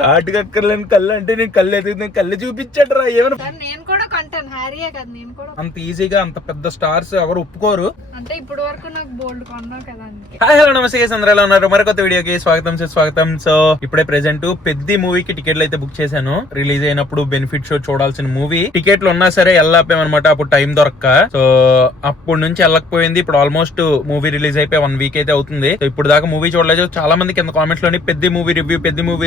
కాటుకక్కర్లేని కళ్ళు అంటే నేను కళ్ళు ఎదుగుతాను, కళ్ళు చూపించాడు రా ఏమైనా. నేను కూడా కొంటాను, హ్యారీయే కదా నేను కూడా. అంత ఈజీగా అంత పెద్ద స్టార్స్ ఎవరు ఒప్పుకోరు. అంటే ఇప్పుడు వరకు నాకు బోల్డ్ కొన్నావు కదా అందుకే. హాయ్ హలో నమస్తే అందరూ ఎలా ఉన్నారు? మరొక వీడియోకి స్వాగతం. సో ఇప్పుడే ప్రెసెంట్ పెద్ద మూవీకి టికెట్లు అయితే బుక్ చేశాను. రిలీజ్ అయినప్పుడు బెనిఫిట్ షో చూడాల్సిన మూవీ. టికెట్లు ఉన్నా సరే వెళ్ళాపామన్నమాట, అప్పుడు టైం దొరక్క. సో అప్పుడు నుంచి వెళ్ళకపోయింది. ఇప్పుడు ఆల్మోస్ట్ మూవీ రిలీజ్ అయిపోయి 1 వీక్ అయితే అవుతుంది. సో ఇప్పుడు దాకా మూవీ చూడలేదు. చాలా మంది కింద కామెంట్స్ లోని పెద్ద మూవీ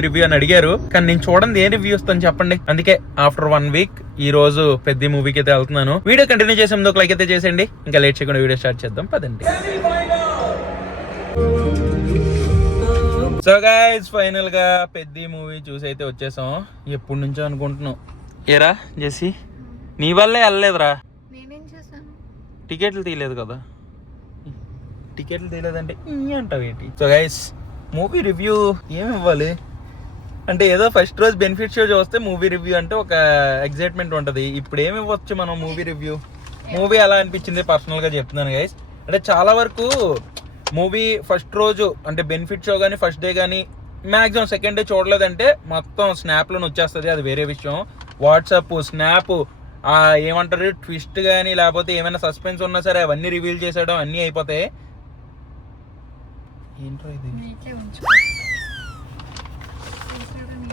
రివ్యూ అని అడిగారు. కానీ నేను చూడండి ఏ రివ్యూ వస్తాను చెప్పండి. అందుకే ఆఫ్టర్ 1 వీక్ ఈ రోజు పెద్ద మూవీకి అయితే వెళ్తున్నాను. వీడియో కంటిన్యూ చేసే ముందు ఒక లైక్ అయితే చేసేయండి. ఇంకా లేట్ చేయకుండా వీడియో స్టార్ట్ చేద్దాం పదండి. సో గైస్ ఫైనల్ గా పెద్ద మూవీ చూసి అయితే వచ్చేసాం. ఎప్పటి నుంచో అనుకుంటున్నాం. ఏరా జెసి నీ వల్లే వెళ్ళలేదురా. నేనేం చేశాను? టికెట్లు తీయలేదు కదా. టికెట్లు తీయలేదంటే అంటావు ఏంటి? సో గైస్ మూవీ రివ్యూ ఏమి ఇవ్వాలి అంటే, ఏదో ఫస్ట్ రోజు బెనిఫిట్ షో చూస్తే మూవీ రివ్యూ అంటే ఒక ఎక్సైట్మెంట్ ఉంటది. ఇప్పుడు ఏమి ఇవ్వచ్చు మనం మూవీ రివ్యూ? మూవీ ఎలా అనిపించింది పర్సనల్ గా చెప్తున్నాను గైస్. అంటే చాలా వరకు మూవీ ఫస్ట్ రోజు అంటే బెనిఫిట్ షో కానీ ఫస్ట్ డే కానీ మ్యాక్సిమం సెకండ్ డే చూడలేదంటే మొత్తం స్నాప్ లోనే వచ్చేస్తుంది. అది వేరే విషయం. వాట్సాప్ స్నాప్ ఏమంటారు ట్విస్ట్ కానీ లేకపోతే ఏమైనా సస్పెన్స్ ఉన్నా సరే అవన్నీ రివీల్ చేసేయడం అన్నీ అయిపోతాయి. ఏంట్రా ఇది?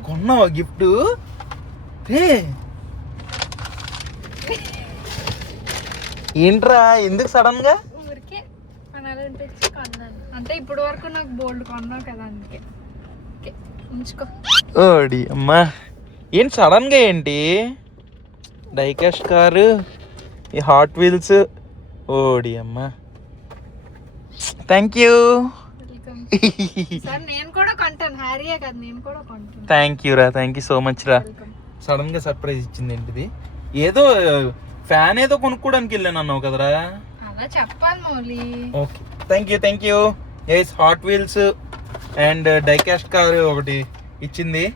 కొన్నావా గిఫ్ట్? ఏంట్రా ఎందుకు సడన్ గా? ఊరికే కొనాలనిపించి కొన్నాను. అంటే ఇప్పుడు వరకు నాకు బోల్డ్ కొన్నావు కదా అందుకే. ఉంచుకో. ఓడి అమ్మా ఏంటి సడన్ గా? ఏంటి డైకాస్ట్ కారు, ఈ హాట్ వీల్స్. ఓడి అమ్మా థ్యాంక్ యూ. నేను కూడా కొంటాను, హ్యారీయే కదా నేను కూడా కొంటాను. థ్యాంక్ యూ రా, థ్యాంక్ యూ సో మచ్ రా. సడన్ గా సర్ప్రైజ్ ఇచ్చింది ఏంటిది? ఏదో ఫ్యాన్ ఏదో కొనుక్కోడానికి వెళ్ళాను అన్నావు కదరా. అలా చెప్పాలి Mouli. Okay thank you. Yes Hot Wheels and diecast car ఒకటి ఇచ్చింది.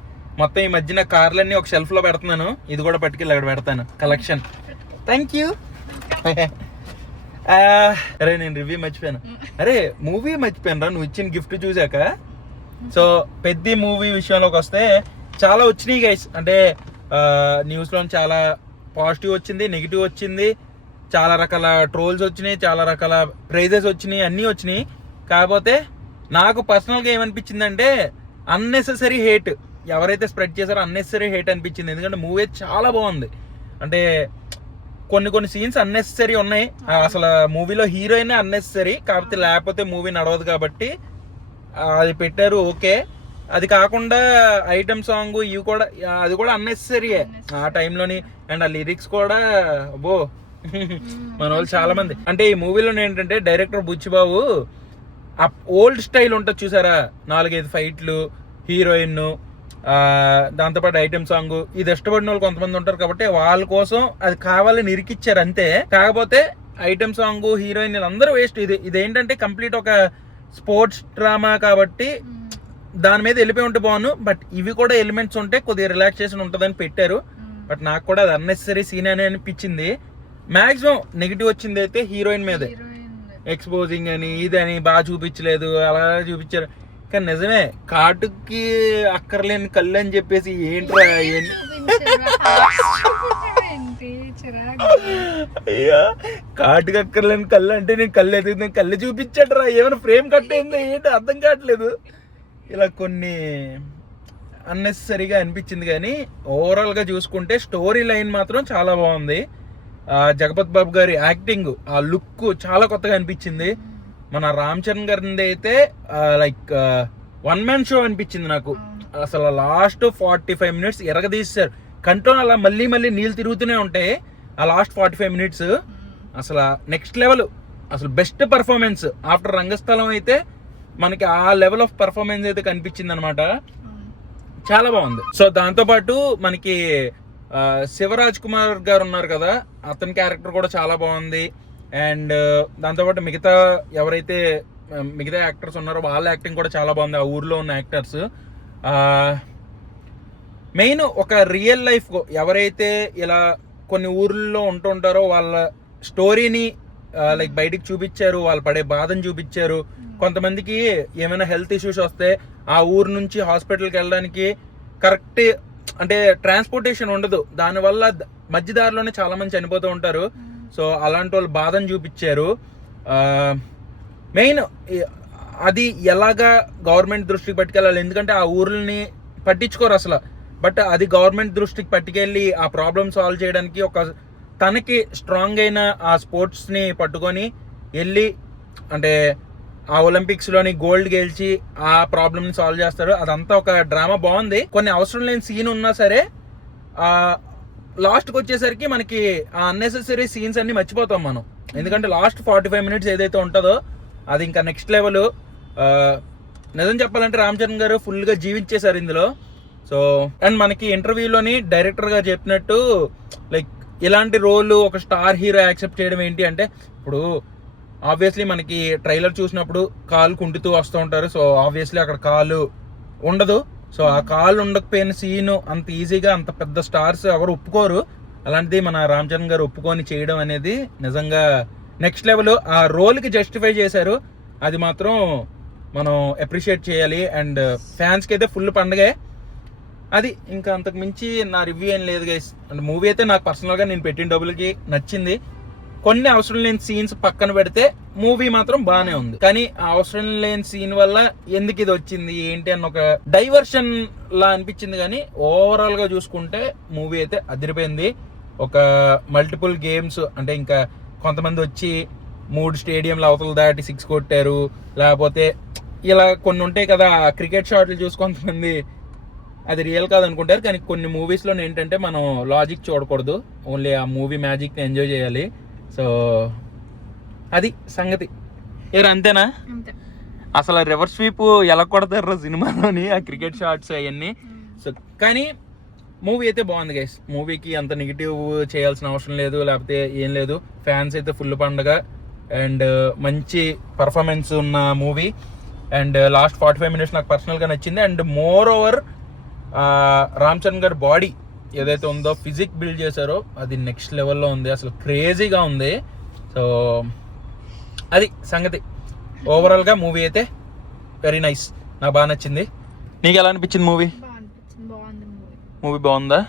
మొత్తం ఈ మధ్యన కార్లన్నీ ఒక షెల్ఫ్ లో పెడుతున్నాను. ఇది కూడా పట్టుకెళ్ళి అక్కడ పెడతాను కలెక్షన్. Thank you. అరే నేను రివ్యూ మర్చిపోయాను. అరే మూవీ మర్చిపోయాను రా నువ్వు ఇచ్చిన గిఫ్ట్ చూసాక. సో పెద్ద మూవీ విషయంలోకి వస్తే చాలా వచ్చినాయి గైస్. అంటే న్యూస్లో చాలా పాజిటివ్ వచ్చింది, నెగిటివ్ వచ్చింది, చాలా రకాల ట్రోల్స్ వచ్చినాయి, చాలా రకాల ప్రైజెస్ వచ్చినాయి, అన్నీ వచ్చినాయి. కాకపోతే నాకు పర్సనల్గా ఏమనిపించిందంటే అన్నెసెసరీ హేట్ ఎవరైతే స్ప్రెడ్ చేశారో అన్నెసెసరీ హేట్ అనిపించింది. ఎందుకంటే మూవీ చాలా బాగుంది. అంటే కొన్ని సీన్స్ అన్నెసెసరీ ఉన్నాయి. అసలు మూవీలో హీరోయిన్ అన్నెసెసరీ, కాకపోతే లేకపోతే మూవీ నడవదు కాబట్టి అది పెట్టారు. ఓకే, అది కాకుండా ఐటమ్ సాంగ్ ఇవి కూడా అది కూడా అన్నెసెసరీయే ఆ టైంలోని. అండ్ ఆ లిరిక్స్ కూడా బో మన వాళ్ళు చాలా మంది. అంటే ఈ మూవీలో ఏంటంటే డైరెక్టర్ బుచ్చిబాబు ఆ ఓల్డ్ స్టైల్ ఉంటుంది చూసారా, 4-5 ఫైట్లు, హీరోయిన్, దాంతోపాటు ఐటమ్ సాంగ్, ఇది ఇష్టపడిన వాళ్ళు కొంతమంది ఉంటారు కాబట్టి వాళ్ళ కోసం అది కావాలని ఇరికిచ్చారు అంతే. కాకపోతే ఐటమ్ సాంగ్, హీరోయిన్ అందరూ వేస్ట్. ఇదేంటంటే కంప్లీట్ ఒక స్పోర్ట్స్ డ్రామా కాబట్టి దాని మీద వెళ్ళిపోయి ఉంటే బాగున్నాను. బట్ ఇవి కూడా ఎలిమెంట్స్ ఉంటే కొద్దిగా రిలాక్సేషన్ ఉంటుందని పెట్టారు. బట్ నాకు కూడా అది అన్నెసరీ సీన్ అని అనిపించింది. మాక్సిమం నెగిటివ్ వచ్చింది అయితే హీరోయిన్ మీదే. ఎక్స్పోజింగ్ అని ఇదని బాగా చూపించలేదు, అలా చూపించారు. కానీ నిజమే కాటుకి అక్కర్లేని కళ్ళు అని చెప్పేసి ఏంట్రా అయ్యా, కాటుకి అక్కర్లేని కళ్ళు అంటే నేను కళ్ళు ఎదుగుతాను, కళ్ళు చూపించాడు రా ఏమైనా ఫ్రేమ్ కట్టేందో ఏంటో అర్థం కావట్లేదు. ఇలా కొన్ని అన్నెసరీగా అనిపించింది. కానీ ఓవరాల్ గా చూసుకుంటే స్టోరీ లైన్ మాత్రం చాలా బాగుంది. జగపత్ బాబు గారి యాక్టింగ్, ఆ లుక్ చాలా కొత్తగా అనిపించింది. మన రామ్ చరణ్ గారిది అయితే లైక్ 1 మ్యాన్ షో అనిపించింది నాకు. అసలు లాస్ట్ 45 మినిట్స్ ఎరగదీశారు. కంట్రోల్ అలా మళ్ళీ నీళ్ళు తిరుగుతూనే ఉంటాయి. ఆ లాస్ట్ 45 మినిట్స్ అసలు నెక్స్ట్ లెవెల్, అసలు బెస్ట్ పర్ఫార్మెన్స్ ఆఫ్టర్ రంగస్థలం అయితే మనకి ఆ లెవెల్ ఆఫ్ పర్ఫార్మెన్స్ అయితే కనిపించింది అనమాట. చాలా బాగుంది. సో దాంతోపాటు మనకి శివరాజ్ కుమార్ గారు ఉన్నారు కదా, అతని క్యారెక్టర్ కూడా చాలా బాగుంది. అండ్ దాంతోపాటు ఎవరైతే మిగతా యాక్టర్స్ ఉన్నారో వాళ్ళ యాక్టింగ్ కూడా చాలా బాగుంది. ఆ ఊర్లో ఉన్న యాక్టర్స్ మెయిన్ ఒక రియల్ లైఫ్ ఎవరైతే ఇలా కొన్ని ఊర్లలో ఉంటుంటారో వాళ్ళ స్టోరీని లైక్ బయటికి చూపించారు. వాళ్ళు పడే బాధను చూపించారు. కొంతమందికి ఏమైనా హెల్త్ ఇష్యూస్ వస్తే ఆ ఊరు నుంచి హాస్పిటల్కి వెళ్ళడానికి కరెక్ట్ అంటే ట్రాన్స్పోర్టేషన్ ఉండదు, దానివల్ల మధ్య దారిలోనే చాలా మంది చనిపోతూ ఉంటారు. సో అలాంటి వాళ్ళు బాధను చూపించారు. మెయిన్ అది ఎలాగా గవర్నమెంట్ దృష్టికి పట్టుకెళ్ళాలి, ఎందుకంటే ఆ ఊర్లని పట్టించుకోరు అసలు. బట్ అది గవర్నమెంట్ దృష్టికి పట్టుకెళ్ళి ఆ ప్రాబ్లమ్ సాల్వ్ చేయడానికి ఒక తనకి స్ట్రాంగ్ అయిన ఆ స్పోర్ట్స్ని పట్టుకొని వెళ్ళి అంటే ఆ ఒలింపిక్స్లోని గోల్డ్ గెలిచి ఆ ప్రాబ్లమ్ని సాల్వ్ చేస్తారు. అదంతా ఒక డ్రామా బాగుంది. కొన్ని అవసరం లేని సీన్ ఉన్నా సరే లాస్ట్కి వచ్చేసరికి మనకి ఆ అన్నెసెసరీ సీన్స్ అన్ని మర్చిపోతాం మనం, ఎందుకంటే లాస్ట్ 45 minutes ఏదైతే ఉంటుందో అది ఇంకా నెక్స్ట్ లెవెల్. నిజం చెప్పాలంటే రామ్ చరణ్ గారు ఫుల్గా జీవించేశారు ఇందులో. సో అండ్ మనకి ఇంటర్వ్యూలోని డైరెక్టర్ గారు చెప్పినట్టు లైక్ ఇలాంటి రోల్ ఒక స్టార్ హీరో యాక్సెప్ట్ చేయడం ఏంటి అంటే, ఇప్పుడు ఆబ్వియస్లీ మనకి ట్రైలర్ చూసినప్పుడు కాలు కుంటుతూ వస్తూ ఉంటారు. సో ఆబ్వియస్లీ అక్కడ కాలు ఉండదు. సో ఆ కాలు ఉండకపోయిన సీన్ అంత ఈజీగా అంత పెద్ద స్టార్స్ ఎవరు ఒప్పుకోరు. అలాంటిది మన రామ్ చరణ్ గారు ఒప్పుకొని చేయడం అనేది నిజంగా నెక్స్ట్ లెవెల్. ఆ రోల్కి జస్టిఫై చేశారు, అది మాత్రం మనం అప్రిషియేట్ చేయాలి. అండ్ ఫ్యాన్స్కి అయితే ఫుల్ పండగే అది. ఇంకా అంతకు మించి నా రివ్యూ ఏం లేదు గైస్. అంటే మూవీ అయితే నాకు పర్సనల్గా నేను పెట్టిన డబ్బులకి నచ్చింది. కొన్ని అవసరం లేని సీన్స్ పక్కన పెడితే మూవీ మాత్రం బాగానే ఉంది. కానీ ఆ అవసరం లేని సీన్ వల్ల ఎందుకు ఇది వచ్చింది ఏంటి అన్న ఒక డైవర్షన్ లా అనిపించింది. కానీ ఓవరాల్ గా చూసుకుంటే మూవీ అయితే అదిరిపోయింది. ఒక మల్టిపుల్ గేమ్స్ అంటే ఇంకా కొంతమంది వచ్చి 3 స్టేడియంలు అవతల దాటి 6 కొట్టారు, లేకపోతే ఇలా కొన్ని ఉంటాయి కదా క్రికెట్ షాట్లు చూసి కొంతమంది అది రియల్ కాదనుకుంటారు. కానీ కొన్ని మూవీస్లో ఏంటంటే మనం లాజిక్ చూడకూడదు, ఓన్లీ ఆ మూవీ మ్యాజిక్ని ఎంజాయ్ చేయాలి. సో అది సంగతి. ఏరు అంతేనా? అసలు రివర్స్ స్వీప్ ఎలా కొడతారు సినిమాలోని ఆ క్రికెట్ షాట్స్ అవన్నీ. సో కానీ మూవీ అయితే బాగుంది గైస్. మూవీకి అంత నెగిటివ్ చేయాల్సిన అవసరం లేదు, లేకపోతే ఏం లేదు. ఫ్యాన్స్ అయితే ఫుల్ పండగ అండ్ మంచి పర్ఫార్మెన్స్ ఉన్న మూవీ. అండ్ లాస్ట్ 45 minutes నాకు పర్సనల్గా నచ్చింది. And more over Ram Charan గారి బాడీ ఏదైతే ఉందో ఫిజిక్ బిల్డ్ చేశారో అది నెక్స్ట్ లెవెల్లో ఉంది, అసలు క్రేజీగా ఉంది. సో అది సంగతి. ఓవరాల్గా మూవీ అయితే వెరీ నైస్, నాకు బాగా నచ్చింది. నీకు ఎలా అనిపించింది మూవీ? మూవీ బాగుందా?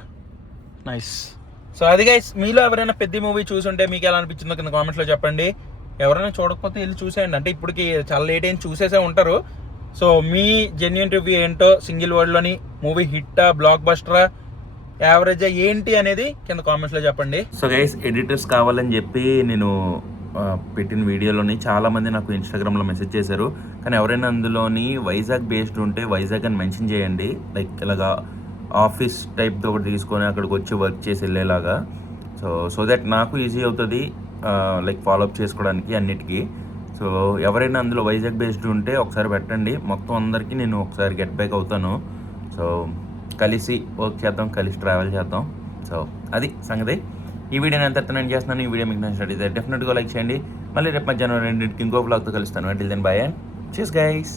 నైస్. సో అది గైస్, మీలో ఎవరైనా పెద్ద మూవీ చూసుంటే మీకు ఎలా అనిపించిందో కింద కామెంట్స్లో చెప్పండి. ఎవరైనా చూడకపోతే వెళ్ళి చూసేయండి, అంటే ఇప్పటికి చాలా లేట్ అయిన చూసేసే ఉంటారు. సో మీ జెన్యూన్ రివ్యూ ఏంటో, సింగిల్ వర్డ్లోని మూవీ హిట్టా, బ్లాక్ బస్టరా, యావరేజా ఏంటి అనేది కింద కామెంట్స్లో చెప్పండి. సో గైస్, ఎడిటర్స్ కావాలని చెప్పి నేను పెట్టిన వీడియోలోని చాలామంది నాకు ఇన్స్టాగ్రామ్లో మెసేజ్ చేశారు. కానీ ఎవరైనా అందులోని వైజాగ్ బేస్డ్ ఉంటే వైజాగ్ అని మెన్షన్ చేయండి, లైక్ ఇలాగా ఆఫీస్ టైప్తో ఒకటి తీసుకొని అక్కడికి వచ్చి వర్క్ చేసి వెళ్ళేలాగా. సో దట్ నాకు ఈజీ అవుతుంది లైక్ ఫాలోఅప్ చేసుకోవడానికి అన్నిటికీ. సో ఎవరైనా అందులో వైజాగ్ బేస్డ్ ఉంటే ఒకసారి పెట్టండి, మొత్తం అందరికీ నేను ఒకసారి గెట్ బ్యాక్ అవుతాను. సో కలిసి వర్క్ చేద్దాం, కలిసి ట్రావెల్ చేద్దాం. సో అది సంగతి. ఈ వీడియోని ఎంత నేను చేస్తున్నాను. ఈ వీడియో మీకు నచ్చినట్లయితే డెఫినెట్గా లైక్ చేయండి. మళ్ళీ రేపు మధ్యాహ్నం 2కి ఇంకో బ్లాగ్తో కలుస్తాను. అంటిల్ దెన్ బై అండ్ చీస్ గైస్.